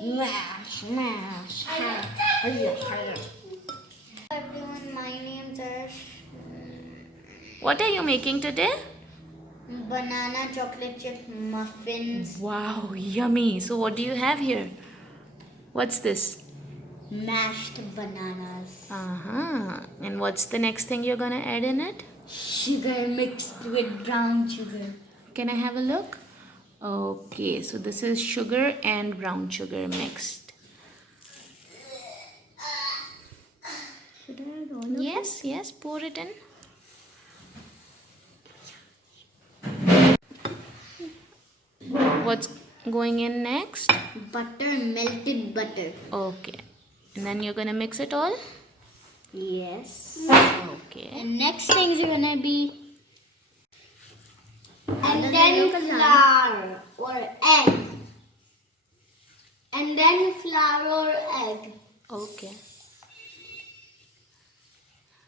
Mash, mash. Everyone, my name's Arsh. What are you making today? Banana chocolate chip muffins. Wow, yummy. So what do you have here? What's this? Mashed bananas. Uh-huh. And what's the next thing you're gonna add in it? Sugar mixed with brown sugar. Can I have a look? Okay, so this is sugar and brown sugar mixed. Should I add all of Yes, yes, pour it in. What's going in next? butter, melted butter? Okay. And then you're gonna mix it all? Yes. Okay. And next things are gonna be And then flour or egg. And then flour or egg. Okay.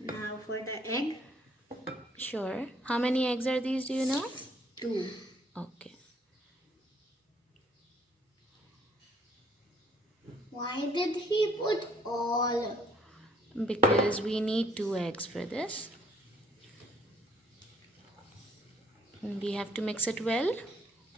now for the egg. Sure. How many eggs are these, do you know? 2. Okay. Why did he put all? Because we need 2 eggs for this. And we have to mix it well.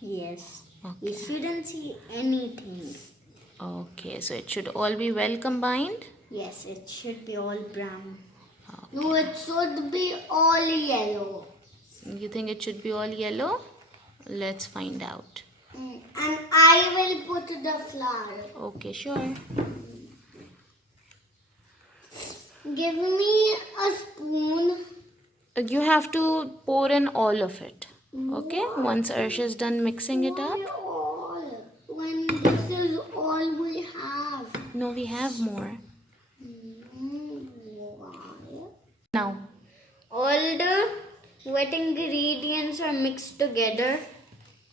Yes. Okay. We shouldn't see anything. Okay, so it should all be well combined. Yes, it should be all brown. No, it should be all yellow. You think it should be all yellow? Let's find out. And I will put the flour. Okay, sure. Give me a spoon. You have to pour in all of it. Okay, once Arsh is done mixing it up. Why all? When this is all we have. No, we have more. Why? Now, All the wet ingredients are mixed together.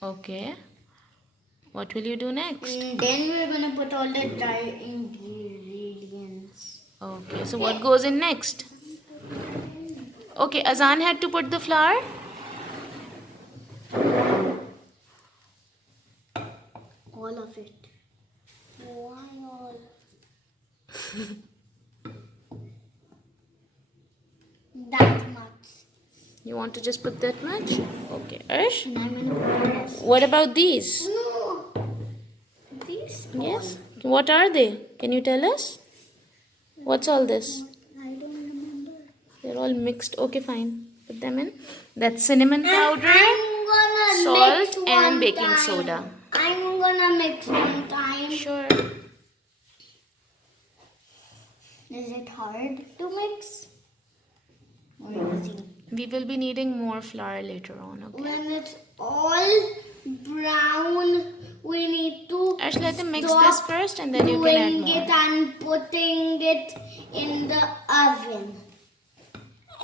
okay. What will you do next? And then we're gonna put all the dry ingredients. Okay, so what goes in next? Okay, Azan had to put the flour. All of it. Why all? That much. You want to just put that much? Okay, Arsh. And I'm gonna put this. What about these? No. These? Yes. What are they? Can you tell us? What's all this? I don't remember. They're all mixed. Okay, fine. Put them in. That's cinnamon powder, I'm gonna salt, mix and one baking time. soda. I'm gonna mix one time. Sure. Is it hard to mix? Or easy? We will be needing more flour later on, okay? When it's all brown, we need to Ash, let them mix stop this first and then you can add doing it more. and putting it in the oven.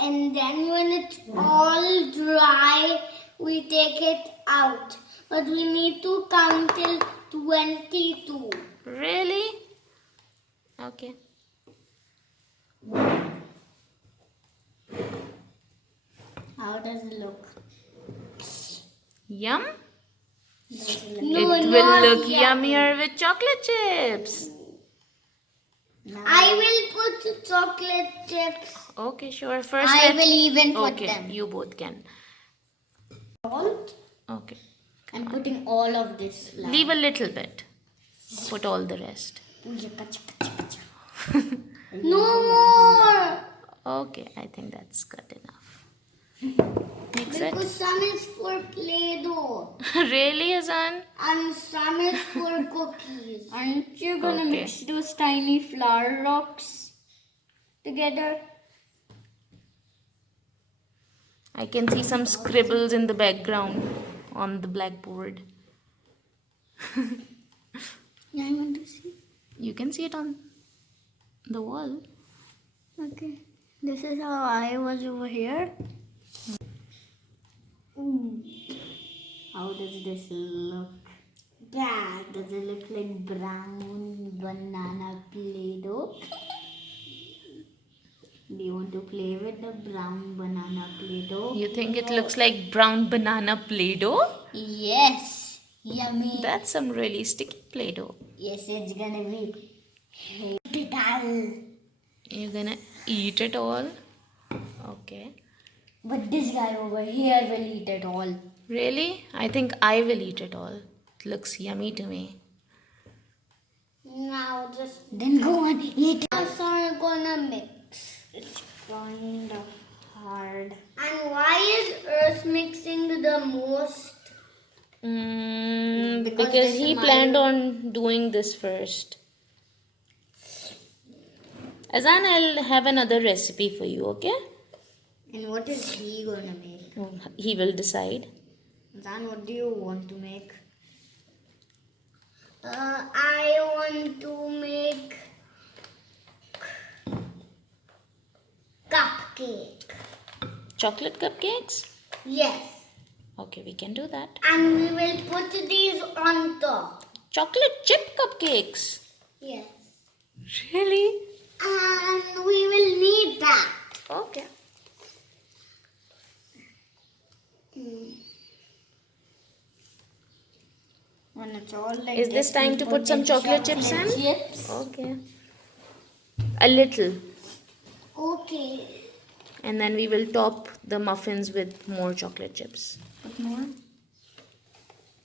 And then when it's all dry, we take it out. But we need to count till 22. Really? Okay. How does it look? Yum? Does it look? No, It will not look yet. yummier with chocolate chips. Now I will put chocolate chips. Okay, sure. First, I will even put okay, them. you both can. Salt. Okay. I'm putting all of this flour. Leave a little bit. Put all the rest. No more. Okay, I think that's good enough. Mix Because it. some is for Play-Doh Really, Azan? and some is for cookies. Aren't you gonna Okay. mix those tiny flour rocks together? I can see some scribbles in the background on the blackboard. Yeah, I want to see. You can see it on the wall. Okay. This is how I was over here. How does this look? Bad. Does it look like brown banana Play-Doh? Do you want to play with the brown banana Play-Doh? You think it looks like brown banana Play-Doh? Yes. Yummy. That's some really sticky Play-Doh. Yes, it's gonna be total. You're gonna eat it all? Okay. But this guy over here will eat it all. Really? I think I will eat it all. It looks yummy to me. Now just then go and eat it. Us are gonna mix. It's kind of hard. And why is Earth mixing the most? Because he planned on doing this first. Azan, I'll have another recipe for you, okay? And what is he gonna make? He will decide. Zan, what do you want to make? I want to make cupcake. Chocolate cupcakes? Yes. Okay, we can do that. And we will put these on top. Chocolate chip cupcakes? Yes. Really? And we will need that. Okay. When it's all like Is this time to put some chocolate chips in? Chips. Okay. A little. Okay. And then we will top the muffins with more chocolate chips. Put more.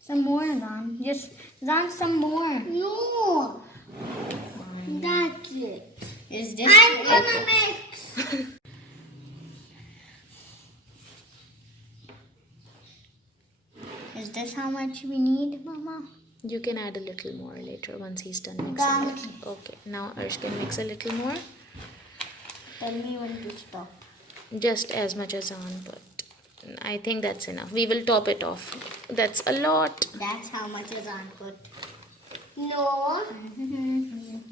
Some more, Zan. Just Zan, some more. No. That's it. Is this? I'm gonna mix. Is this how much we need, Mama? You can add a little more later once he's done mixing Got it. Okay, now Arsh can mix a little more. Tell me when to stop. Just as much as on, but I think that's enough. We will top it off. That's a lot. That's how much is on put. No. Yum,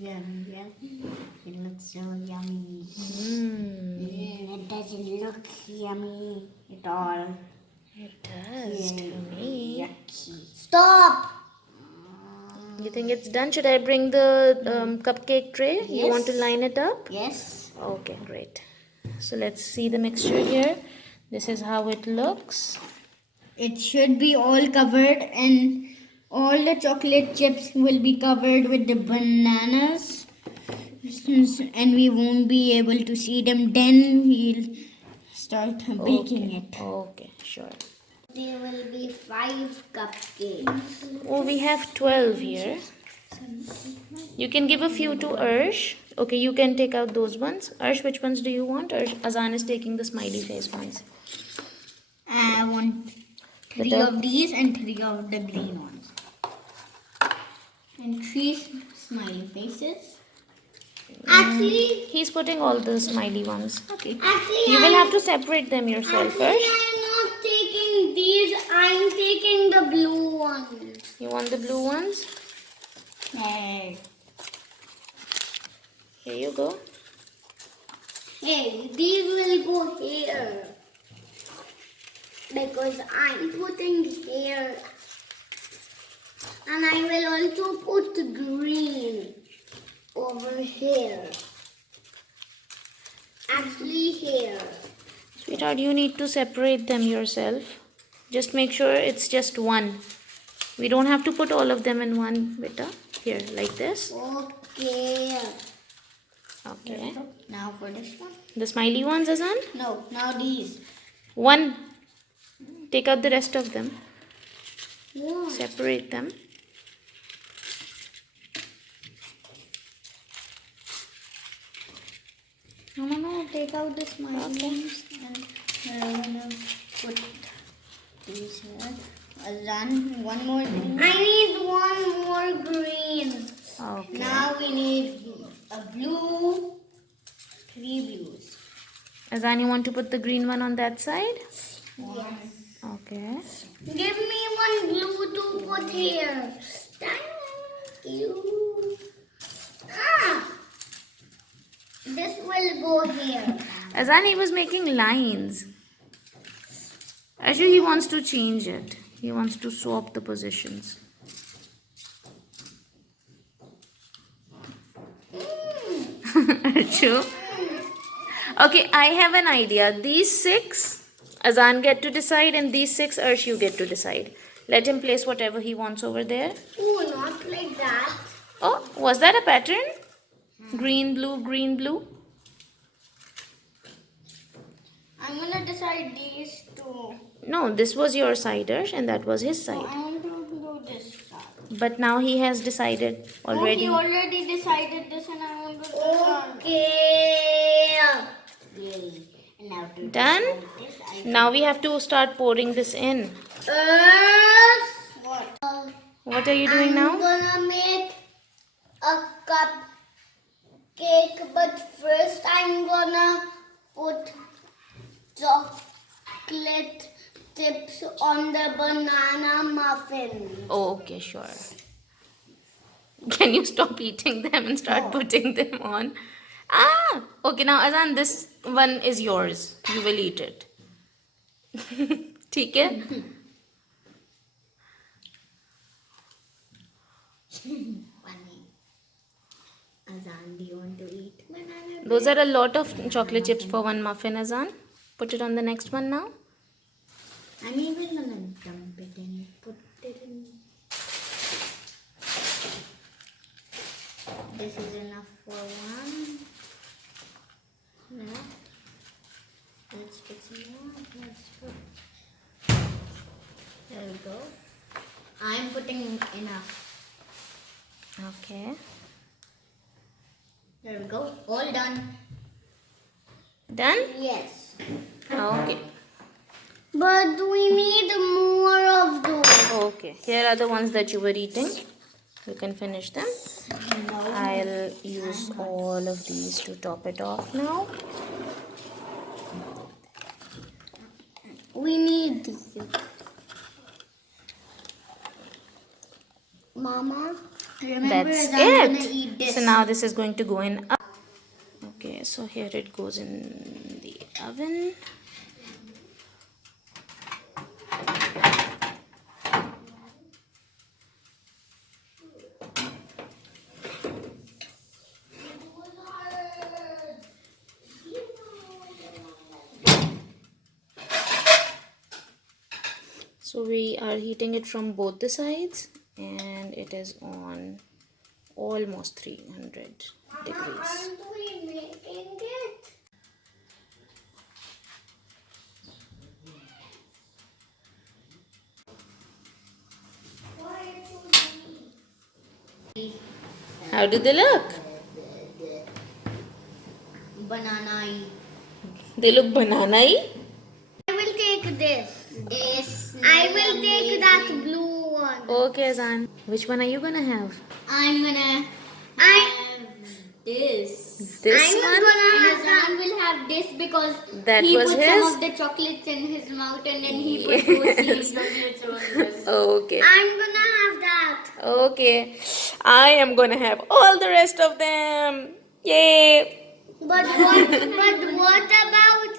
yum. It looks so yummy. It doesn't look yummy at all. It does to me. Yucky. Stop. You think it's done? Should I bring the cupcake tray? You want to line it up? Yes. Okay, great. So let's see the mixture here. This is how it looks. It should be all covered, and all the chocolate chips will be covered with the bananas, and we won't be able to see them. Then we'll start baking it. Okay, sure. There will be 5 cupcakes. Oh, we have 12 here. You can give a few to Arsh. Okay, you can take out those ones. Arsh, which ones do you want? Azan is taking the smiley face ones. I want 3 of these and 3 of the green ones. And 3 smiley faces. Actually, He's putting all the smiley ones. okay. You will have to separate them yourself first. I'm not taking these. I'm taking the blue ones. You want the blue ones? Hey. Here you go. Hey, these will go here. Because I'm putting here. And I will also put green over here. Actually here. Sweetheart, you need to separate them yourself. Just make sure it's just one. We don't have to put all of them in one, beta. Here, like this. Okay. Okay. Now for this one. The smiley ones, Azan? No, now these. One. Take out the rest of them. Yeah. Separate them. I'm gonna take out the smiley ones and I'm gonna put these here. Azan, one more green. I need one more green. Okay. Now we need a blue, 3 blues. Azan, you want to put the green one on that side? Yes. Okay. Give me one blue to put here. Thank you. Ah! This will go here. Azan, he was making lines. Actually, he wants to change it. He wants to swap the positions. Arju. Okay, I have an idea. These 6, Azan get to decide, and these 6, Arsh, you get to decide. Let him place whatever he wants over there. Oh, not like Was that a pattern? Green, blue, green, blue? I'm gonna decide these two. No, this was your side, Arsh, and that was his So side. I want to do this side. But now he has decided already. No, he already decided this and I want to do this one. Okay. Yay. And now to Done? decide this, I Now we have to start pouring this in. what? What are you doing I'm now? gonna make a cupcake, but first I'm gonna put chocolate chips on the banana muffin. Oh, okay, sure. Can you stop eating them and start putting them on? Ah, okay. Now, Azan, this one is yours. You will eat it. ठीक है? Funny. Azan, do you want to eat banana? Those are a lot of chocolate chips for one muffin, Azan. Put it on the next one now. I'm even gonna dump it and put it in. This is enough for one. No. Let's put some more. Let's put. There we go. I'm putting enough. Okay. There we go. All done. Done? Yes. Okay. But we need more of those. Okay. Here are the ones that you were eating. You can finish them. I'll use all of these to top it off now. We need these. Mama, Remember, That's I'm gonna it. eat this. So now this is going to go in. Okay, so here it goes in the oven. So we are heating it from both the sides and it is on almost 300 degrees. aren't we making it? How do they look? Banana. They look banana-y. I will take this. This. I will take that blue one. Okay, Azan. Which one are you gonna have? I'm gonna I have this. This I'm one? gonna And have that. Azan will have this because That he was put his? some of the chocolates in his mouth and then he put those seeds chocolates on this. Okay. I'm gonna have that. Okay. I am gonna have all the rest of them. Yay! But what about